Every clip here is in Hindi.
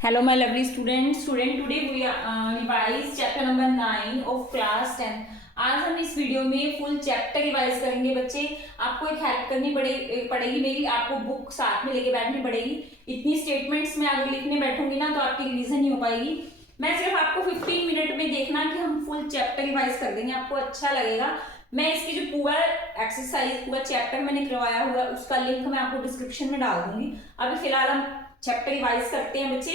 Hello, my lovely students. Today we revise chapter number 9 of class 10. आज हम इस वीडियो में फुल चैप्टर रिवाइज करेंगे बच्चे। आपको एक हेल्प करनी पड़ेगी मेरी, आपको बुक साथ में लेके बैठनी पड़ेगी। इतनी स्टेटमेंट्स में अगर लिखने बैठूंगी ना तो आपकी रिवीजन नहीं हो पाएगी। मैं सिर्फ आपको 15 मिनट में देखना कि हम फुल चैप्टर रिवाइज कर देंगे, आपको अच्छा लगेगा। मैं इसकी जो पूरा एक्सरसाइज पूरा चैप्टर मैंने करवाया हुआ है उसका लिंक मैं आपको डिस्क्रिप्शन में डाल दूंगी। अभी फिलहाल हम चैप्टर रिवाइज करते हैं बच्चे।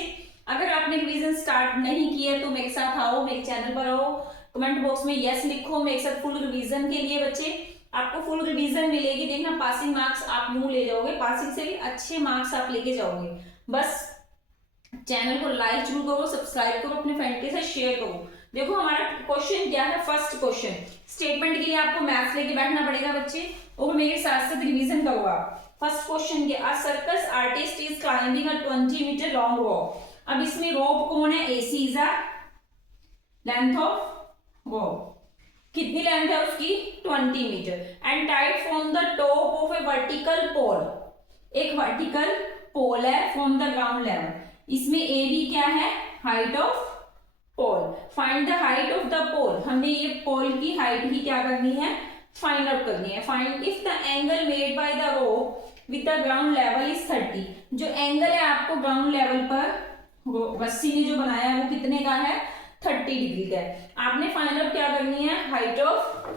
अगर आपने रिवीजन स्टार्ट नहीं किया तो मेरे साथ आओ, मेरे चैनल पर आओ, कमेंट बॉक्स में यस लिखो मेरे साथ फुल रिवीजन के लिए। बच्चे आपको फुल रिवीजन मिलेगी, देखना पासिंग मार्क्स आप यूं ले जाओगे, पासिंग से भी अच्छे मार्क्स आप लेके जाओगे। बस चैनल को लाइक जरूर करो, सब्सक्राइब करो, अपने फ्रेंड के साथ शेयर करो। देखो हमारा क्वेश्चन क्या है, फर्स्ट क्वेश्चन। स्टेटमेंट के लिए आपको मैथ्स लेके बैठना पड़ेगा बच्चे और मेरे साथ साथ रिवीजन करो आप। फर्स्ट क्वेश्चन के a circus artist is climbing a 20 meter long rope. अब इसमें रोप कौन है? AC is a length of rope. कितनी लेंथ है उसकी? 20 meter. And tied from the top of a vertical pole. एक वर्टिकल पोल है फ्रॉम द ग्राउंड लेवल। इसमें ए बी क्या है? Height of pole. Find the height of the pole. हमने ये पोल की हाइट ही क्या करनी है? फाइंड आउट करनी है। Find if the angle made by the rope with the ground level is 30। जो एंगल है आपको ग्राउंड लेवल पर रस्सी ने जो बनाया है वो कितने का है? 30 डिग्री का है। आपने फाइंड आउट क्या करनी है? Height of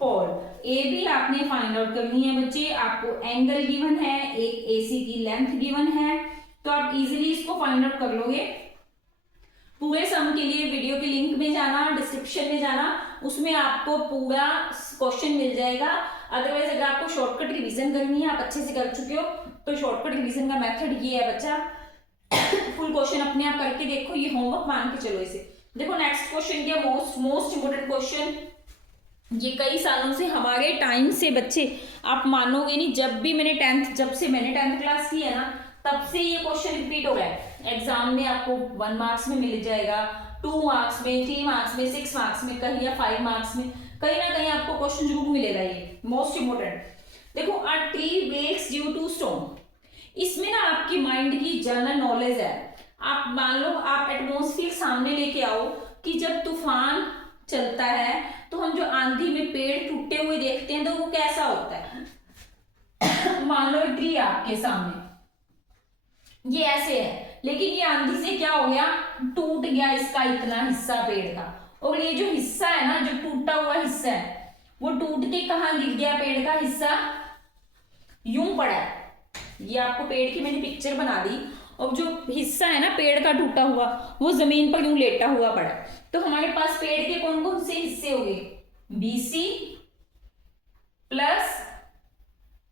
pole. A b आपने फाइंड आउट करनी है बच्चे। आपको एंगल गिवन है, एक एसी की लेंथ गिवन है, तो आप इजीली इसको फाइंड आउट कर लोगे। पूरे सम के लिए वीडियो के लिंक में जाना, डिस्क्रिप्शन में जाना, उसमें आपको पूरा क्वेश्चन मिल जाएगा। अदरवाइज अगर आपको शॉर्टकट रिवीजन करनी है, आप अच्छे से कर चुके हो, तो शॉर्टकट रिवीजन का मेथड ये है बच्चा। फुल क्वेश्चन अपने आप करके देखो, ये होमवर्क मान के चलो इसे। देखो नेक्स्ट क्वेश्चन क्या, मोस्ट इंपोर्टेंट क्वेश्चन। ये कई सालों से हमारे टाइम से बच्चे, आप मानोगे नहीं, जब से मैंने टेंथ क्लास की है ना तब से ये क्वेश्चन रिपीट हो रहा है। एग्जाम में आपको 1 मार्क्स में मिल जाएगा, 2 मार्क्स में, 3 मार्क्स में, 6 मार्क्स में, कहीं या 5 मार्क्स में, कहीं ना कहीं आपको क्वेश्चन जरूर मिलेगा। ये मोस्ट इंपोर्टेंट। देखो a tree breaks due to storm. इसमें ना आपकी माइंड की जनरल नॉलेज है। आप मान लो आप एटमॉस्फेयर सामने लेके आओ कि जब तूफान चलता है तो हम जो आंधी में पेड़ टूटे हुए देखते हैं तो वो कैसा होता है। मान लो ट्री आपके सामने ये ऐसे है, लेकिन ये आंधी से क्या हो गया? टूट गया इसका इतना हिस्सा पेड़ का। और ये जो हिस्सा है ना, जो टूटा हुआ हिस्सा है, वो टूट के कहाँ गिर गया? पेड़ का हिस्सा यूं पड़ा है। ये आपको पेड़ की मैंने पिक्चर बना दी, और जो हिस्सा है ना पेड़ का टूटा हुआ वो जमीन पर यूं लेटा हुआ पड़ा है। तो हमारे पास पेड़ के कौन कौन से हिस्से हो गए? BC plus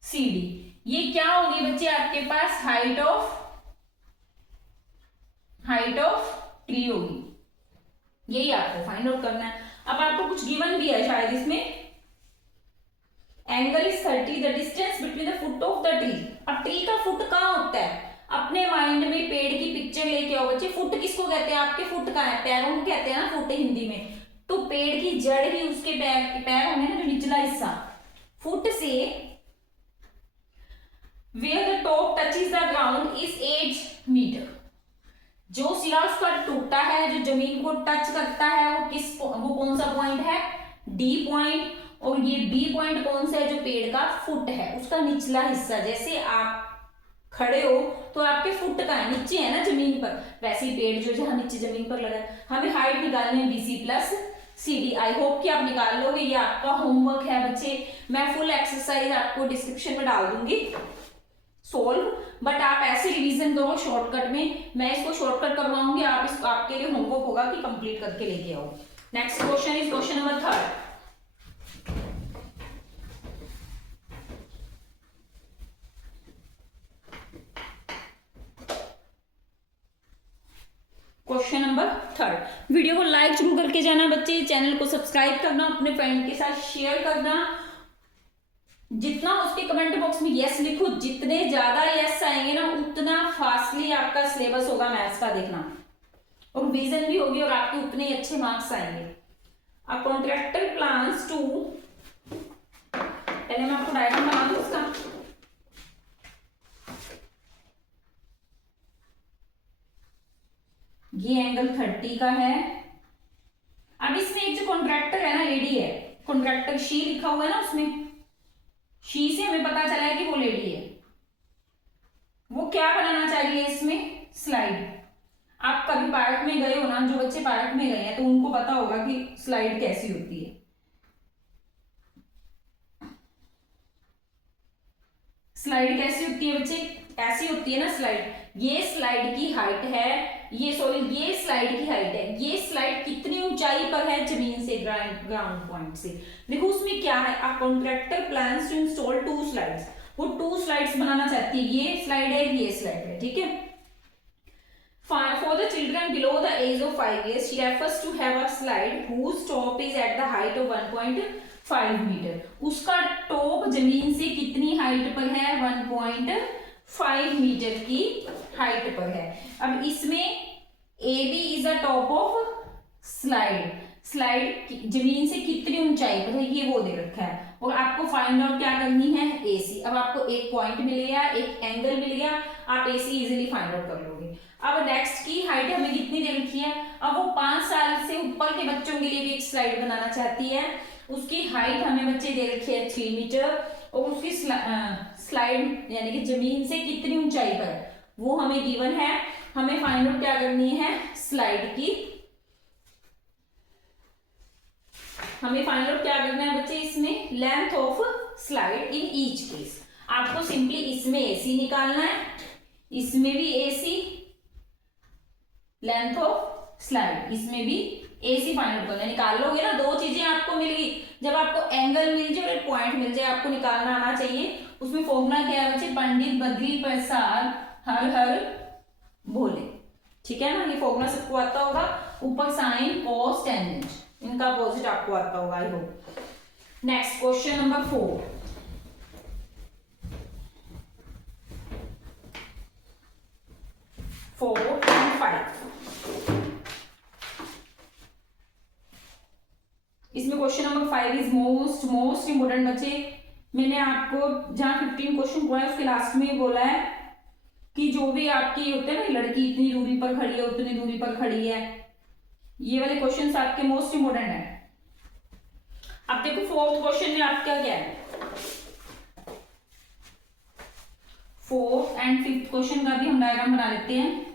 CD. ये क्या होगी बच्चे आपके पास? हाइट ऑफ ट्री होगी। यही आपको फाइंड आउट करना है। अब आपको कुछ गिवन भी है शायद इसमें। Angle is 30, the distance between the foot of the tree. अब ट्री का फुट कहाँ होता है? अपने माइंड में पेड़ की पिक्चर लेके आओ बच्चे। फुट किसको कहते हैं? आपके फुट कहाँ है? पैरों को कहते हैं ना फुट हिंदी में। तो पेड़ की जड़ ही उसके पैर होंगे ना, जो निचला हिस्सा। फुट से where the top touches the ground is 8 metre. जो सिरा उसका टूटा है, जो जमीन को टच करता है, वो कौन सा पॉइंट है? D point. और ये बी पॉइंट कौन सा है? जो पेड़ का फुट है उसका निचला हिस्सा। जैसे आप खड़े हो तो आपके फुट का है, नीचे है ना जमीन पर, वैसे ही पेड़ जो जहां नीचे जमीन पर लगा है। हमें हाइट निकालनी है BC plus CD. I hope कि आप निकाल लोगे। ये आपका होमवर्क है बच्चे। मैं फुल एक्सरसाइज आपको डिस्क्रिप्शन में डाल दूंगी सोल्व, बट आप ऐसे रिवीजन करो शॉर्टकट में। मैं इसको शॉर्टकट करवाऊंगी, आप इसको आपके लिए होमवर्क होगा कि कंप्लीट करके लेके आओ। Next question is question number 3। Question number 3। Video को लाइक जरूर करके जाना बच्चे, चैनल को सब्सक्राइब करना, अपने फ्रेंड के साथ शेयर करना। जितना उसके कमेंट बॉक्स में यस लिखो, जितने ज्यादा यस आएंगे ना उतना फास्टली आपका सिलेबस होगा मैथ्स का, देखना, और विजन भी होगी और आपके उतने ही अच्छे मार्क्स आएंगे। अ कॉन्ट्रैक्टर प्लान्स टू, पहले मैं आपको डायग्राम बना दूं उसका। ये एंगल 30 का है। अब इसमें एक जो कॉन्ट्रैक्टर है ना, लेडी है, कॉन्ट्रैक्टर शी लिखा हुआ है ना, उसमें शी से हमें पता चला है कि वो लेडी है। वो क्या बनाना चाहिए इसमें, स्लाइड। आप कभी पार्क में गए हो ना, जो बच्चे पार्क में गए हैं तो उनको पता होगा कि स्लाइड कैसी होती है। स्लाइड कैसी होती है बच्चे, ऐसी होती है ना स्लाइड। ये स्लाइड की हाइट है, ये सॉरी ये स्लाइड की हाइट है। ये स्लाइड कितनी ऊंचाई पर है, जमीन से, ग्राउंड पॉइंट से। देखो उसमें क्या है, a contractor plans to install 2 slides. वो 2 स्लाइड्स बनाना चाहती है, ये स्लाइड है, ये स्लाइड है, ठीक है। For the children below the age of 5 years, she refers to have a slide whose top is at the height of 1.5 metre. उसका टॉप जमीन से कितनी हाइट पर है, 1.5 मीटर की हाइट पर है। अब इसमें A B is the top of slide. Slide जमीन से कितनी ऊंचाई पर है, ये वो दे रखा है। और आपको फाइंड आउट क्या करनी है, एसी। अब आपको एक पॉइंट मिल गया, एक एंगल मिल गया, आप एसी इजीली फाइंड आउट कर लोगे। अब नेक्स्ट की हाइट हमें कितनी दे रखी है। अब वो 5 साल से ऊपर के बच्चों के लिए भी एक स्लाइड बनाना चाहती है। उसकी हाइट हमें बच्चे दे रखी है 3 मीटर, और उसकी स्लाइड यानी कि जमीन से कितनी ऊंचाई पर वो हमें गिवन है। हमें फाइंड आउट क्या करनी है, स्लाइड की। हमें फाइंड आउट क्या करना है बच्चे, इसमें length of slide in each case. आपको सिंपली इसमें एसी निकालना है, इसमें भी एसी, लेंथ ऑफ स्लाइड, इसमें भी एसी फाइंड आउट करना है। निकाल लोगे ना, 2 चीजें आपको मिल गई। जब आपको एंगल मिल जाए और एक पॉइंट मिल जाए, आपको निकालना आना चाहिए। उसमें फॉर्मूला क्या है बच्चे, पंडित बद्री प्रसाद हर हर भोले, ठीक है ना। ये फॉर्मूला सबको आता होगा। ऊपर साइन कॉस टेंजेंट, इनका अपोजिट आपको आता होगा, I hope. Next question number 4। And 5। इसमें question number 5 is most important बच्चे। मैंने आपको जहां 15 क्वेश्चन हुआ है उसके लास्ट में बोला है कि जो भी आपकी होते हैं ना, लड़की इतनी दूरी पर खड़ी है, उतनी दूरी पर खड़ी है, ये वाले क्वेश्चन आपके मोस्ट इंपोर्टेंट है। अब देखो 4th क्वेश्चन में आपका क्या है, 4th एंड 5th क्वेश्चन का भी हम डायग्राम बना लेते हैं।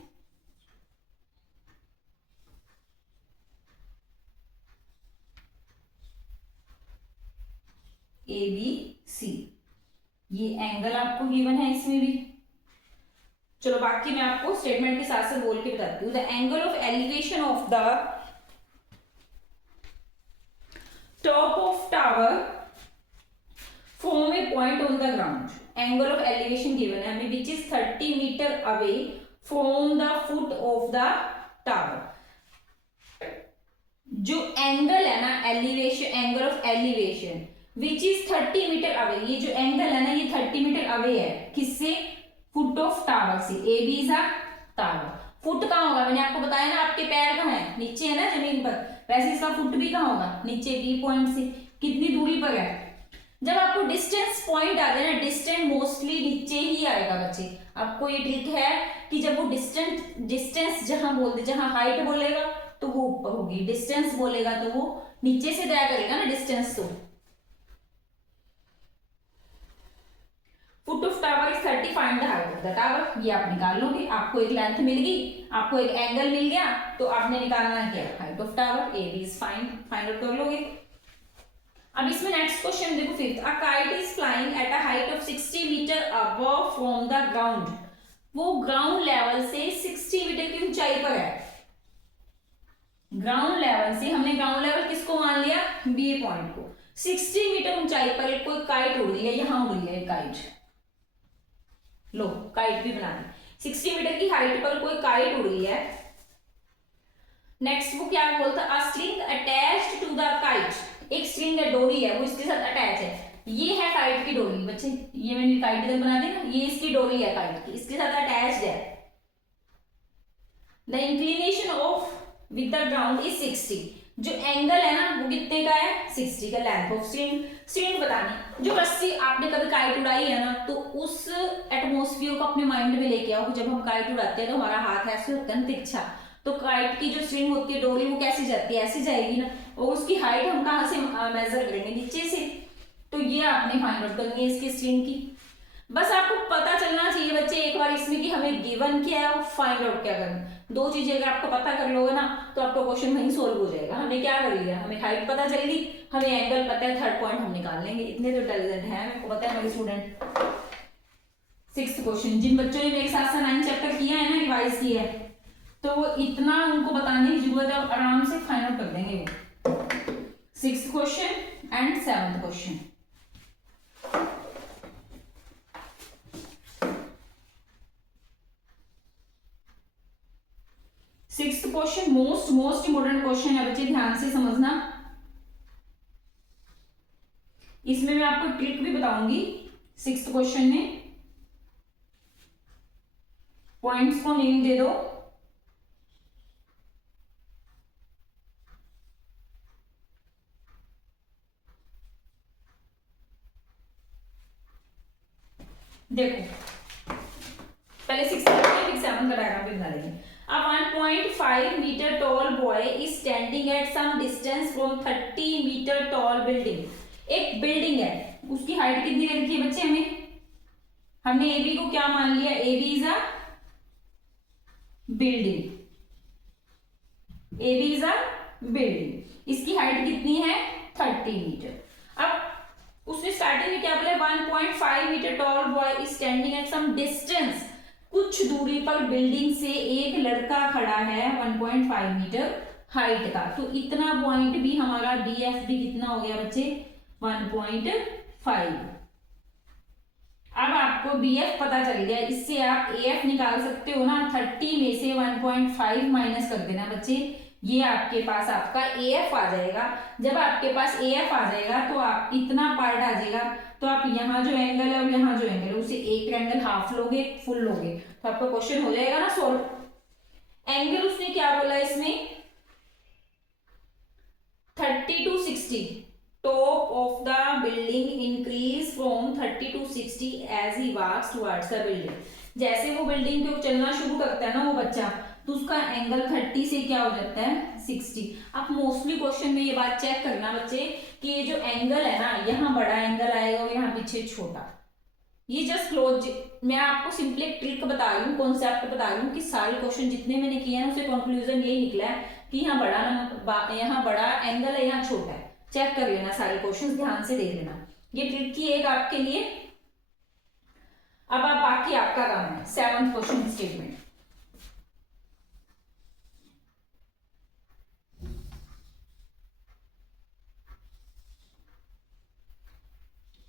ए बी सी, ये एंगल आपको गिवन है इसमें भी। चलो बाकी मैं आपको स्टेटमेंट के साथ से बोल के बताती हूँ। The angle of elevation of the top of tower from a point on the ground. Angle of elevation given है हमें, which is 30 metre away from the foot of the tower. जो एंगल है ना elevation, angle of elevation which is 30 metre away, ये जो एंगल है ना ये 30 मीटर अवे है, किससे, फुट ऑफ टावर से। A B is a tower. Foot कहाँ होगा, मैंने आपको बताया ना, आपके पैर कहाँ है, नीचे है ना जमीन पर, वैसे इसका फुट भी कहाँ होगा, नीचे बी पॉइंट से। कितनी दूरी पर है। जब आपको डिस्टेंस पॉइंट आ गया ना, डिस्टेंस मोस्टली नीचे ही आएगा बच्चे। आपको ये ट्रिक है कि जब वो डिस्टेंस जहां बोलते, जहां हाइट बोलेगा तो वो ऊपर होगी, डिस्टेंस बोलेगा तो वो नीचे से दिया करेगा ना डिस्टेंस। तो foot of tower is 30, find the height of the tower. ये आप निकाल लोगे। आपको एक लेंथ मिल गई, आपको एक एंगल मिल गया, तो आपने निकालना है क्या, height of tower. A B is find out कर लोगे। अब इसमें नेक्स्ट क्वेश्चन देखो 5th। A kite is flying at a height of 60 metre above from the ground. वो ग्राउंड लेवल से 60 मीटर की ऊंचाई पर है। ग्राउंड लेवल से, हमने ग्राउंड लेवल किसको मान लिया, बी पॉइंट को। 60 मीटर ऊंचाई पर कोई काइट उड़ रही है, यहां उड़ रही है काइट। लो काइट भी बना दी। 60 मीटर की हाइट पर कोई काइट उड़ रही है। नेक्स्ट वो क्या बोलता, a string attached to the kite. एक स्ट्रिंग है, डोरी है, वो इसके साथ अटैच है। ये है काइट की डोरी बच्चे, ये मैंने काइट इधर बना दी ना, ये इसकी डोरी है काइट की, इसके साथ अटैच्ड है। The inclination of with the ground is 60। जो एंगल है ना वो कितने का है, 60 का। लेंथ ऑफ स्ट्रिंग बतानी। जो रस्सी आपने कभी काइट उड़ाई है ना, तो उस एटमोस्फियर को अपने माइंड में लेके आओ। जब हम काइट उड़ाते हैं तो हमारा हाथ ऐसे होता है ना तिरछा, तो काइट की जो स्ट्रिंग होती है, डोरी, वो कैसे जाती है, ऐसे जाएगी ना, और उसकी हाइट हम कहाँ से मेजर करेंगे, नीचे से। तो ये आपने फाइंड आउट करनी है इसकी स्ट्रिंग की। बस आपको पता चलना चाहिए बच्चे एक बार इसमें कि हमें गिवन क्या है और फाइंड आउट क्या करना है। दो चीजें अगर आपको पता कर लोगे ना तो आपका क्वेश्चन वहीं सोल्व हो जाएगा। हमने क्या कर लिया, हमें हाइट पता चल गई, हमें एंगल पता है, थर्ड पॉइंट हम निकाल लेंगे। इतने तो इंटेलिजेंट है, मेरे को पता है मेरे स्टूडेंट। 6th क्वेश्चन, जिन बच्चों ने मेरे साथ 9 चैप्टर किया है ना, रिवाइज किया है, तो वो इतना उनको बताने की जरूरत है, आराम से फाइंड आउट कर देंगे वो। 6th question and 7th question. Sixth question most important question है बच्चे, ध्यान से समझना। इसमें मैं आपको ट्रिक भी बताऊंगी। 6th क्वेश्चन में पॉइंट्स को नेम दे दो। देखो पहले 6th का फिर 7th का डायग्राम भी बना लेंगे। A 1.5 meter tall boy is standing at some distance from 30 meter tall building। एक बिल्डिंग है, उसकी हाइट कितनी रखी है बच्चे हमने AB को क्या मान लिया, AB is a building, AB is a building. इसकी हाइट कितनी है 30 मीटर। अब उसने स्टार्टिंग में क्या बोला, 1.5 metre tall boy is standing at some distance, कुछ दूरी पर बिल्डिंग से एक लड़का खड़ा है 1.5 मीटर हाइट का। तो इतना पॉइंट भी हमारा DF भी कितना हो गया बच्चे 1.5। अब आपको BF पता चल गया, इससे आप AF निकाल सकते हो ना। 30 में से 1.5 माइनस कर देना बच्चे, ये आपके पास आपका AF आ जाएगा। जब आपके पास AF आ जाएगा तो आप इतना पार्ट आ जाएगा, तो आप यहाँ जो एंगल है और यहाँ जो एंगल है उसे एक एंगल हाफ लोगे, फुल लोगे, तो आपका क्वेश्चन हो जाएगा ना सोल्व। एंगल उसने क्या बोला इसमें 30 to 60, top of the building increase from 30 to 60 as he walks towards the building। जैसे वो बिल्डिंग के ऊपर चलना शुरू करता है ना वो बच्चा, तो उसका एंगल 30 से क्या हो जाता है 60। आप मोस्टली क्वेश्चन में ये बात चेक करना बच्चे कि ये जो एंगल है ना, यहाँ बड़ा एंगल आएगा और यहाँ पीछे छोटा। ये जस्ट क्लोज, मैं आपको सिंपली एक ट्रिक बता रही हूँ, कॉन्सेप्ट बता रही हूँ कि सारे क्वेश्चन जितने मैंने किए हैं उसे कंक्लूजन यही निकला है कि यहाँ बड़ा एंगल है, यहाँ छोटा है। चेक कर लेना, सारे क्वेश्चन ध्यान से देख लेना, ये ट्रिक की एक आपके लिए। अब आप बाकी आपका काम है 7th question statement.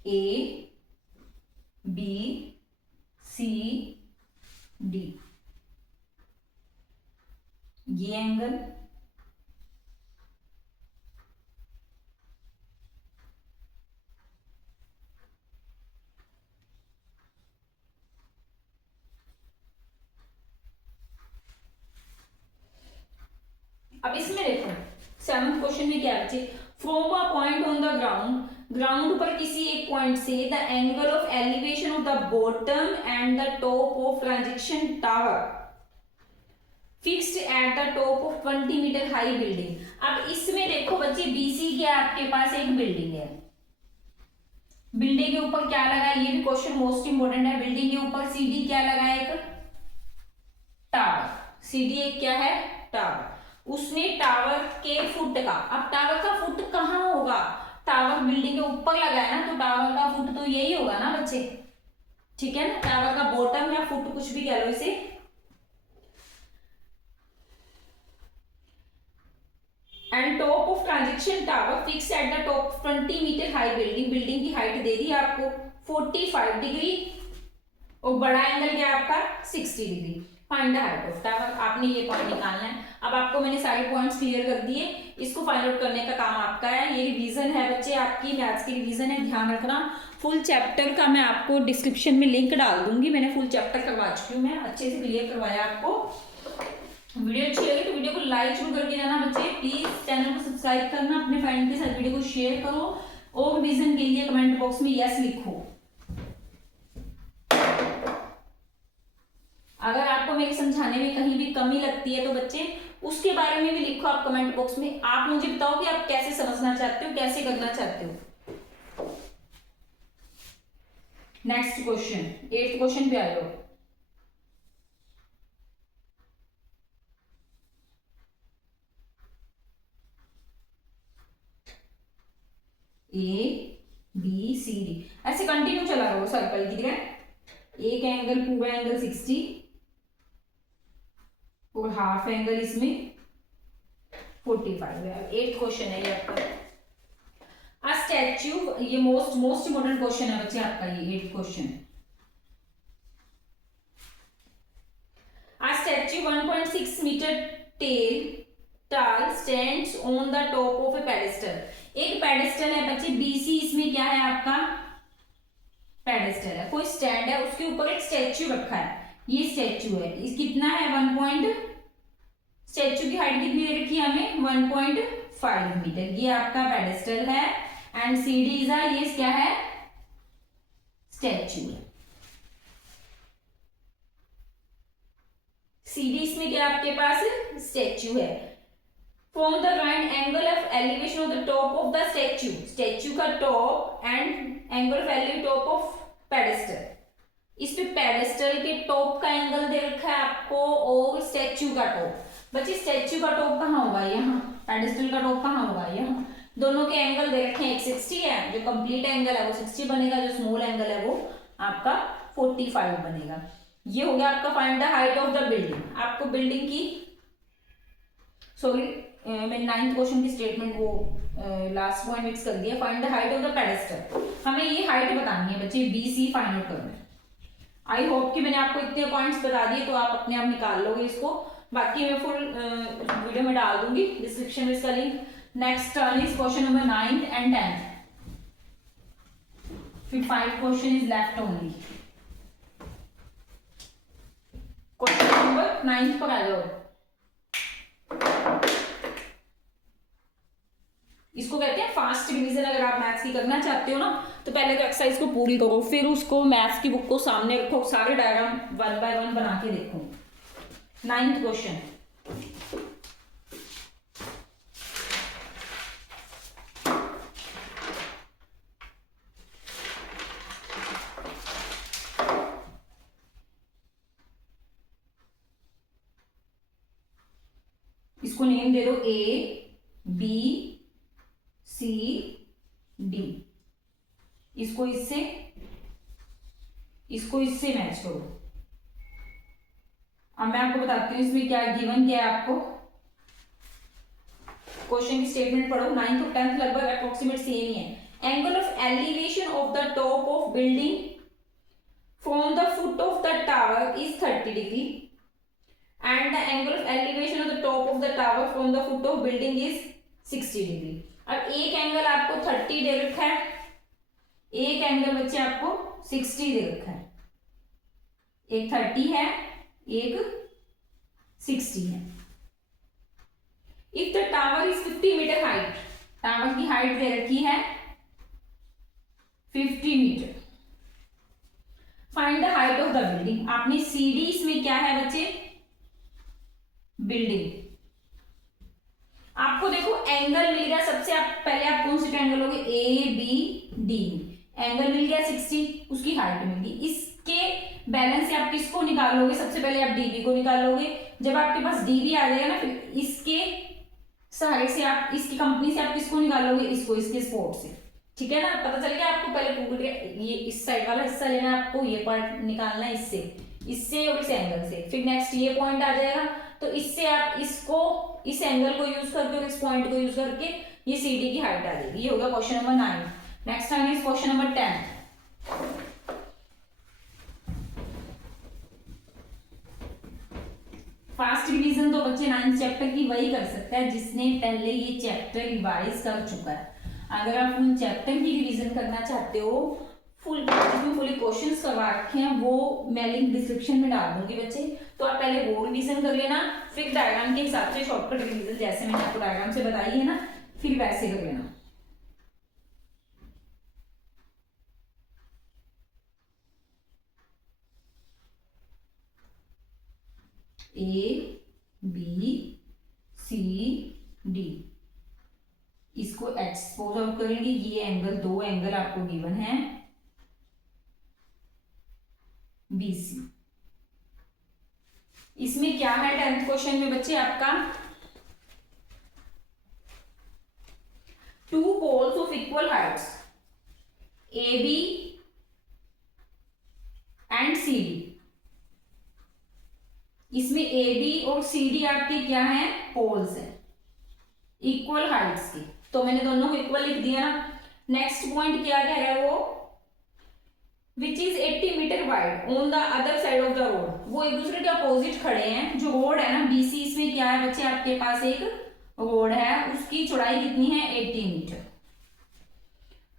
A B C D, ये एंगल, अब इसमें देखो 7th क्वेश्चन में क्या है, from a point on the ground, ground पर किसी एक पॉइंट से the angle of elevation of the bottom and the top of transaction tower fixed at the top of 20 metre high building. अब इसमें देखो बच्चे BC क्या आपके पास एक बिल्डिंग है, बिल्डिंग के ऊपर क्या लगा है, ये भी क्वेश्चन मोस्ट इंपोर्टेंट है। बिल्डिंग के ऊपर CD क्या लगा है, एक टावर, CD एक क्या है टावर। उसने टावर के फुट का, अब टावर का फुट कहाँ होगा, टावर बिल्डिंग के ऊपर लगा है ना, तो टावर का फुट तो यही होगा ना बच्चे, ठीक है ना। टावर का बॉटम या फुट कुछ भी कह लो इसे। And top of transaction tower fix at the top 20 metre high building, building की हाइट दे दी आपको 45 डिग्री और बड़ा एंगल क्या आपका 60 degree. Find the height of tower, आपने ये पॉइंट निकालना है। अब आपको मैंने सारे पॉइंट्स क्लियर कर दिए, इसको फाइंड आउट करने का काम आपका है। ये रिवीजन है बच्चे, आपकी मैथ्स की रिवीजन है, ध्यान रखना। फुल चैप्टर का मैं आपको डिस्क्रिप्शन में लिंक डाल दूंगी, मैंने फुल चैप्टर करवा चुकी हूँ, मैं अच्छे से क्लियर करवाया आपको। वीडियो अच्छी लगी तो वीडियो को लाइक जरूर करके जाना बच्चे, प्लीज चैनल को सब्सक्राइब करना, अपने फ्रेंड के साथ वीडियो को शेयर करो और रिवीजन के लिए कमेंट बॉक्स में यस लिखो। अगर आपको मेरे समझाने में कहीं भी कमी लगती है तो बच्चे उसके बारे में भी लिखो आप कमेंट बॉक्स में। आप मुझे बताओ कि आप कैसे समझना चाहते हो, कैसे करना चाहते हो। नेक्स्ट क्वेश्चन, 8th क्वेश्चन पे आ जाओ। ए बी सी डी ऐसे कंटिन्यू चला करो सर्कल की तरह। एक एंगल पूरा एंगल 60 और हाफ एंगल इसमें 45 है। 8th क्वेश्चन है ये आपका। अ स्टैच्यू, ये मोस्ट इंपोर्टेंट क्वेश्चन है बच्चे आपका ये 8th question. A statue 1.6 metre tall stands on the top of a pedestal। एक पेडेस्टल है बच्चे, बीसी इसमें क्या है आपका पेडेस्टल है, कोई स्टैंड है, उसके ऊपर एक स्टैच्यू रखा है। ये स्टैच्यू है, इस कितना है 1 स्टैच्यू की हाइट कितनी दे रखी है हमें 1.5 मीटर। ये आपका पेडेस्टल है एंड सीडी इज ये क्या है स्टैच्यू है। सीडी इसमें क्या आपके पास स्टैच्यू है। From the ground angle of elevation of the top of the statue, statue का top and angle of elevation top of pedestal. इस पे पेडेस्टल के टॉप का एंगल दे रखा है आपको और स्टैच्यू का टॉप। बच्चे स्टैच्यू का टॉप कहाँ होगा यहाँ, पेडेस्टल का टॉप कहाँ होगा यहाँ। दोनों के एंगल दे रखे हैं, एक 60 है, जो कंप्लीट एंगल है वो 60 बनेगा, जो स्मॉल एंगल है वो आपका 45 बनेगा। ये हो गया आपका find the height of the building. आपको बिल्डिंग की सॉरी मैंने 9th क्वेश्चन की स्टेटमेंट वो लास्ट पॉइंट मिक्स कर दिया। Find the height of the pedestal, हमें ये हाइट बतानी है बच्चे, बी सी फाइंड आउट करना है। आई होप कि मैंने आपको इतने पॉइंट्स बता दिए तो आप अपने आप निकाल लोगे इसको। बाकी मैं फुल वीडियो में डाल दूंगी डिस्क्रिप्शन में इसका link. Next turn is question number 9th and 10th। फिर 5 question is left only. Question number 9th पर आ जाओ। इसको कहते हैं फास्ट रिवीजन। अगर आप मैथ्स की करना चाहते हो ना तो पहले तो एक्सरसाइज को पूरी करो, फिर उसको मैथ्स की बुक को सामने रखो, सारे डायग्राम 1 बाय 1 बना के देखो। 9th क्वेश्चन, इसको नेम दे दो ए बी सी डी। इसको इससे मैच करो। अब मैं आपको बताती हूँ इसमें क्या गिवन क्या है आपको। क्वेश्चन की स्टेटमेंट पढ़ो। 9th और 10th लगभग अप्रोक्सीमेट सेम ही है। Angle of elevation of the top of building from the foot of the tower is 30 degree and the angle of elevation of the top of the tower from the foot of building is 60 degree. अब एक एंगल आपको 30 दे रखा है, एक एंगल बच्चे आपको 60 दे रखा है। एक 30 है, एक 60 है। If the tower is 50 metre height, tower की हाइट दे रखी है 50 metre. Find the height of the building. आपने सीडी इसमें क्या है बच्चे बिल्डिंग। आपको देखो एंगल मिल गया, सबसे पहले आप कौन से ट्रायंगल लोगे ए बी डी। एंगल मिल गया 60, उसकी हाइट मिल गई। इसके बैलेंस से आप किसको निकालोगे, सबसे पहले आप डीबी को निकालोगे। जब आपके पास डीबी आ जाएगा ना फिर इसके साइड से आप इसकी कंपनी से आप किसको निकालोगे, इसको, इसके स्पॉट से। ठीक है ना, पता चल गया आपको। पहले पूरे ये इस साइड वाला हिस्सा लेना है आपको, ये पार्ट निकालना है इससे और इस एंगल से। फिर नेक्स्ट ये पॉइंट आ जाएगा तो इससे आप इसको, इस एंगल को यूज करके और इस पॉइंट को यूज करके ये सीडी की हाइट आ जाएगी। ये होगा question number 9। Next time is question number 10। Fast revision तो बच्चे 9th चैप्टर की वही कर सकता है जिसने पहले ये चैप्टर रिवाइज कर चुका है। अगर आप फुल चैप्टर की रिवीजन करना चाहते हो, फुल क्वेश्चंस करवा रखे हैं, वो मैं लिंक डिस्क्रिप्शन में डाल दूंगी बच्चे। तो आप पहले वो रिवीजन कर लेना, फिर डायग्राम के हिसाब से शॉर्टकट रिवीजन जैसे मैंने आपको डायग्राम से बताई है ना, फिर वैसे कर लेना। ए बी सी डी, इसको एच सपोज आउट करेंगे। ये एंगल, दो एंगल आपको गिवन है बी सी। इसमें क्या है 10th क्वेश्चन में बच्चे आपका, two poles of equal heights A B and C D. इसमें ए बी और सी डी आपके क्या है, पोल्स है इक्वल हाइट्स की, तो मैंने दोनों को इक्वल लिख दिया ना। नेक्स्ट पॉइंट क्या कह रहा है वो, which is 80 metre wide on the other side of the road. वो एक दूसरे के अपोजिट खड़े हैं। जो रोड है ना बीसी, इसमें क्या है बच्चे, आपके पास एक रोड है, उसकी चौड़ाई कितनी है 80 metre.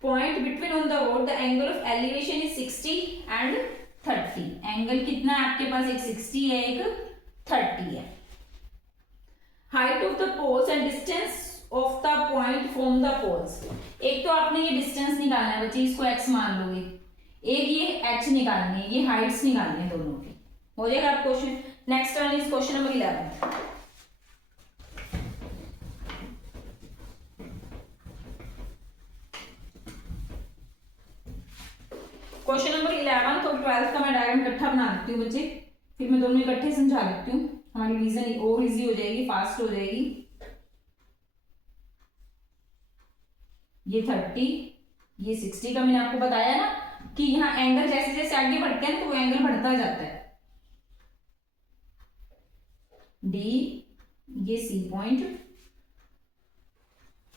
Point between on the road the angle of elevation is 60 and 30। Angle कितना है आपके पास, एक 60 है एक 30 है। Height of the poles and distance of the point from the poles. एक तो आपने ये डिस्टेंस निकालना है बच्चे, इसको x मान लोगे, एक ये h निकालनी है, ये हाइट्स निकालनी है दोनों की। हो जाएगा आप question. Next one is question number 11। Question number 11 तो 12th का मैं डायग्राम इकट्ठा बना देती हूँ बच्चे, फिर मैं दोनों इकट्ठे समझा देती हूँ, हमारी रिवीजन और इजी हो जाएगी, फास्ट हो जाएगी। ये 30, ये 60 का मैंने आपको बताया ना कि यहाँ एंगल जैसे जैसे आगे बढ़ते हैं तो वो एंगल बढ़ता जाता है। डी, ये सी पॉइंट।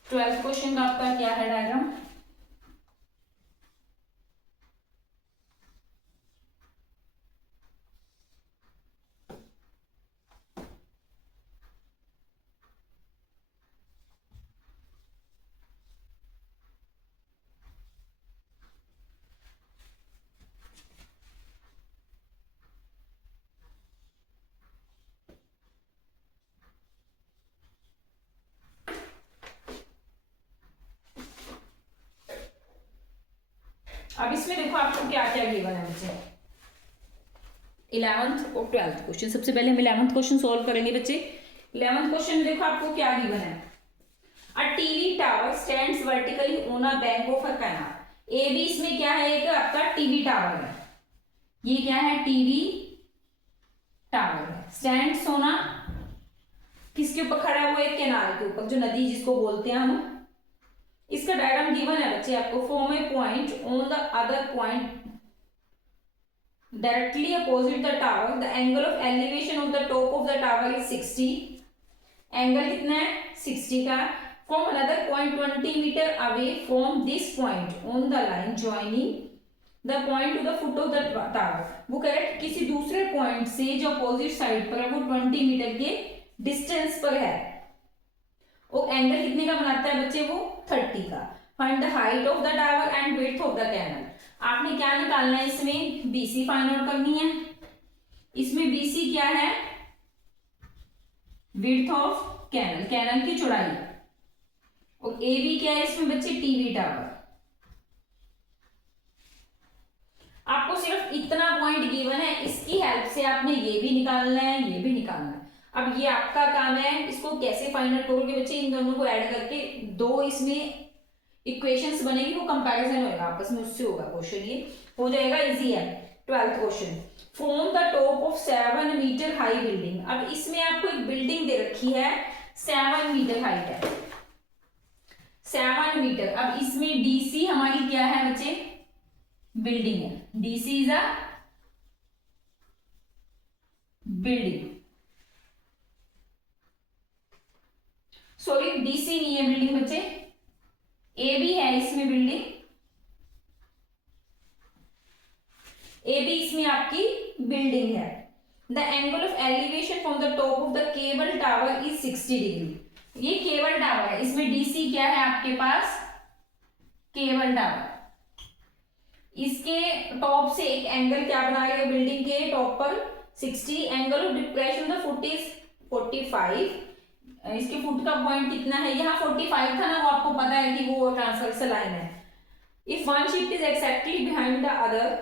12th क्वेश्चन का आपका क्या है डायग्राम, अब इसमें देखो आपको क्या क्या गिवन है बच्चे, 11th और 12th क्वेश्चन। सबसे पहले हम 11th क्वेश्चन सॉल्व करेंगे बच्चे। 11th क्वेश्चन में देखो आपको क्या गिवन है, a TV tower stands vertically on a bank of a canal. A B इसमें क्या है, एक आपका टीवी टावर है, ये क्या है टीवी टावर है। स्टैंड्स होना किसके ऊपर खड़ा है, वो एक कैनाल के ऊपर, जो नदी जिसको बोलते हैं हम। इसका डायग्राम गिवन है बच्चे आपको, from a point on the other point directly opposite the tower the angle of elevation of the top of the tower is 60। Angle कितना है 60 का। From another point 20 metre away from this point on the line joining the point to the foot of the tower. वो कह रहे हैं किसी दूसरे पॉइंट से जो अपोजिट साइड पर है वो 20 मीटर के डिस्टेंस पर है, और एंगल कितने का बनाता है बच्चे, वो 30 का। Find the height of the tower and width of the canal. आपने क्या निकालना है इसमें, बीसी फाइंड आउट करनी है। इसमें बीसी क्या है, विड्थ ऑफ कैनल, कैनल की चौड़ाई, और ए बी क्या है इसमें बच्चे, टीवी टावर। आपको सिर्फ इतना पॉइंट गिवन है, इसकी हेल्प से आपने ये भी निकालना है, ये भी निकालना है। अब ये आपका काम है, इसको कैसे फाइंड आउट करोगे बच्चे, इन दोनों को ऐड करके दो इसमें इक्वेशंस बनेगी, वो कंपैरिजन होगा आपस में, उससे होगा क्वेश्चन। ये हो जाएगा, इजी है। 12th question, from the top of 7 metre high building. अब इसमें आपको एक बिल्डिंग दे रखी है, 7 मीटर हाइट है, 7 मीटर। अब इसमें डीसी हमारी क्या है बच्चे, बिल्डिंग है। DC is a building, sorry DC नहीं है बिल्डिंग बच्चे, ए बी है इसमें बिल्डिंग। ए बी इसमें आपकी बिल्डिंग है। The angle of elevation from the top of the cable tower is 60 degree. ये केबल टावर है, इसमें डीसी क्या है आपके पास, केबल टावर। इसके टॉप से एक एंगल क्या बना रहे हो, बिल्डिंग के टॉप पर 60। Angle of depression the foot is 45। इसके फुट का पॉइंट कितना है, यहाँ 45 था ना, वो आपको पता है कि वो ट्रांसवर्सल लाइन है। If one shift is exactly behind the other,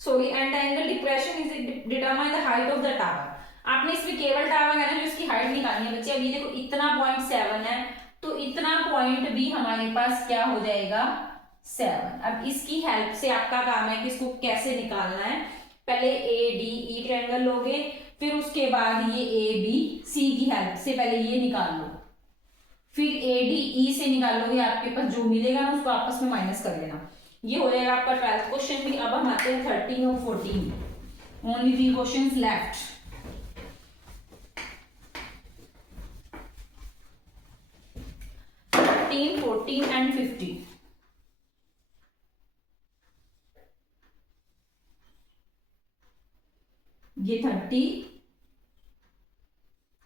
sorry, and the angle depression is determine the height of the tower. आपने इसमें केवल टावर है ना जो इसकी हाइट निकालनी है बच्चे। अब ये देखो इतना 0.7 है, तो इतना पॉइंट भी हमारे पास क्या हो जाएगा 7। अब इसकी हेल्प से आपका काम है कि इसको कैसे निकालना है। पहले ए डी ई ट्रायंगल लोगे, फिर उसके बाद ये ए बी सी की हेल्प से पहले ये निकाल लो, फिर ए डी ई से निकालोगे, आपके पास जो मिलेगा ना उसको आपस में माइनस कर लेना। ये हो जाएगा आपका 12th क्वेश्चन भी। अब हम आते हैं 13 और 14, only 3 questions left. Thirteen, 14 and 15। ये 30,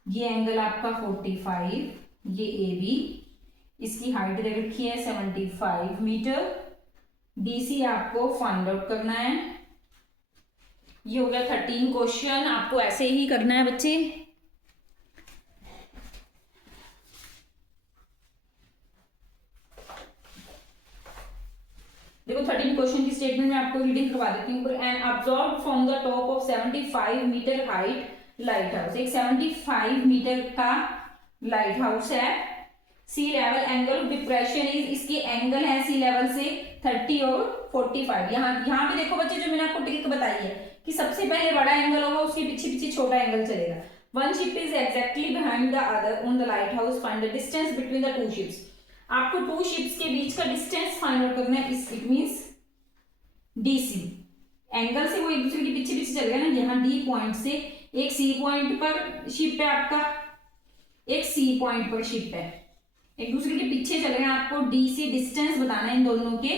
ये एंगल आपका 45, ये ए बी, इसकी हाइट दे रखी है 75 मीटर। डीसी आपको फाइंड आउट करना है। ये हो गया 13 क्वेश्चन। आपको ऐसे ही करना है बच्चे। देखो 13 क्वेश्चन की स्टेटमेंट में आपको रीडिंग करवा देती हूँ। And observe from the top of 75 metre height lighthouse. एक 75 मीटर का लाइट हाउस है। Sea level angle of depression is, इसके एंगल है सी लेवल से 30 और 45। यहाँ पे देखो बच्चे जो मैंने आपको ट्रिक बताई है कि सबसे पहले बड़ा एंगल होगा, उसके पीछे पीछे छोटा एंगल चलेगा। One ship is exactly behind the other on the light house, find the distance between the 2 ships. आपको 2 शिप्स के बीच का डिस्टेंस फाइंड आउट करना है। इट मींस डीसी एंगल से वो एक दूसरे के पीछे पीछे चल गया ना। यहाँ डी पॉइंट से एक सी पॉइंट पर शिप है आपका, एक सी पॉइंट पर शिप है, एक दूसरे के पीछे चल गए। आपको डी से डिस्टेंस बताना है इन दोनों के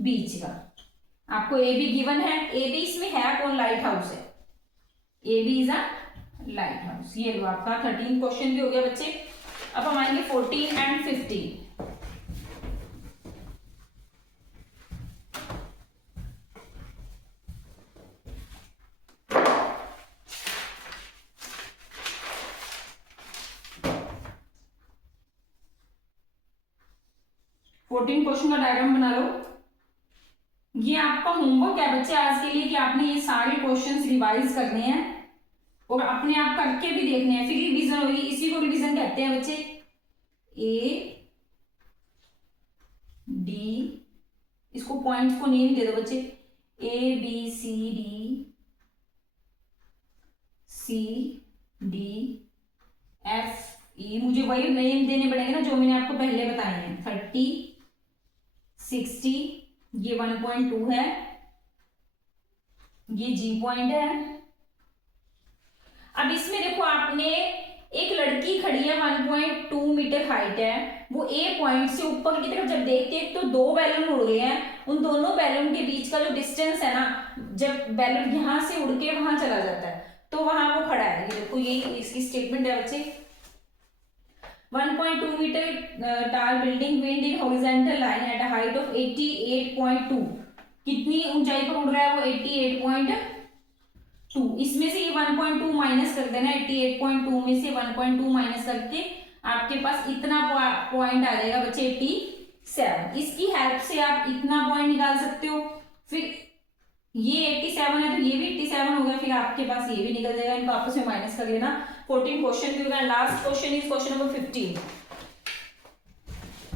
बीच का। आपको ए बी गिवन है। ए बी इसमें है कौन, लाइट हाउस है। A B is a lighthouse. ये लो आपका 13 क्वेश्चन भी हो गया बच्चे। अब हम आएंगे 14 एंड 15। क्वेश्चन का डायग्राम बना लो। ये आपका होमवर्क है बच्चे आज के लिए कि आपने ये सारे क्वेश्चंस रिवाइज करने हैं और अपने आप करके भी देखने हैं, फिर रिवीजन होगी। इसी को रिवीजन कहते हैं बच्चे। ए डी, इसको पॉइंट्स को नेम दे दो बच्चे। A B C D, C D F E. मुझे वही नेम देने पड़ेंगे ना जो मैंने आपको पहले बताए हैं। 30, 60, ये 1.2 है, ये जी पॉइंट है। अब इसमें देखो आपने एक लड़की खड़ी है, 1.2 मीटर हाइट है, वो ए पॉइंट से ऊपर की तरफ जब देखते हैं तो 2 बैलून उड़ गए हैं। उन दोनों बैलून के बीच का जो डिस्टेंस है ना, जब बैलून यहां से उड़ के वहां चला जाता है तो वहां वो खड़ा है। ये देखो यही इसकी स्टेटमेंट है बच्चे। 1.2 मीटर टाल building wind in horizontal line at a height of 88.2। कितनी ऊंचाई पर उड़ रहा है वो, 88.2। इसमें से ये 1.2 माइनस कर देना। 88.2 में से 1.2 माइनस करके आपके पास इतना पॉइंट आ जाएगा बच्चे 87। इसकी हेल्प से आप इतना पॉइंट निकाल सकते हो। फिर ये 87 है तो ये भी 87 हो गया, फिर आपके पास ये भी निकल जाएगा। इनको आपस में माइनस कर लेना। 14 क्वेश्चन भी होगा। Last question is question number 15।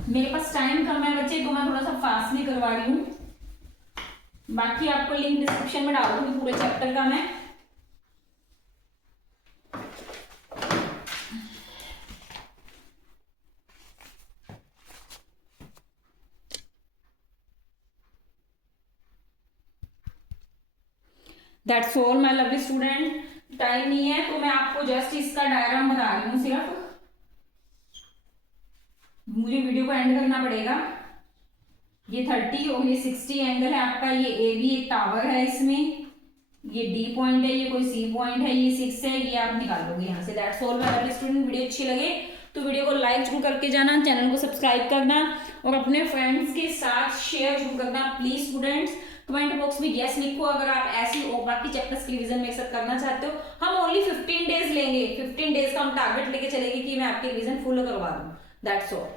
मेरे पास टाइम कम है बच्चे तो मैं थोड़ा सा फास्ट में करवा रही हूँ। बाकी आपको लिंक डिस्क्रिप्शन में डाल दूंगी पूरे चैप्टर का मैं। That's all my lovely student. Time नहीं है तो मैं आपको जस्ट इसका डायग्राम बता रही हूँ सिर्फ। मुझे वीडियो को एंड करना पड़ेगा। ये 30 और ये 60 एंगल है आपका। ये ए बी एक टावर है, इसमें ये डी पॉइंट है, ये कोई सी पॉइंट है, ये 6 है। ये आप निकाल लोगे यहाँ से। That's all my lovely student. Video अच्छी लगे तो वीडियो को लाइक जरूर करके जाना, चैनल को सब्सक्राइब करना और अपने फ्रेंड्स के साथ शेयर जरूर करना प्लीज स्टूडेंट्स। कमेंट बॉक्स में यस लिखो अगर आप ऐसी और बाकी चैप्टर्स की रिवीजन मेरे साथ करना चाहते हो। हम ओनली 15 डेज लेंगे। 15 डेज का हम टारगेट लेके चलेंगे कि मैं आपकी रिवीजन फुल करवा दूं। That's all.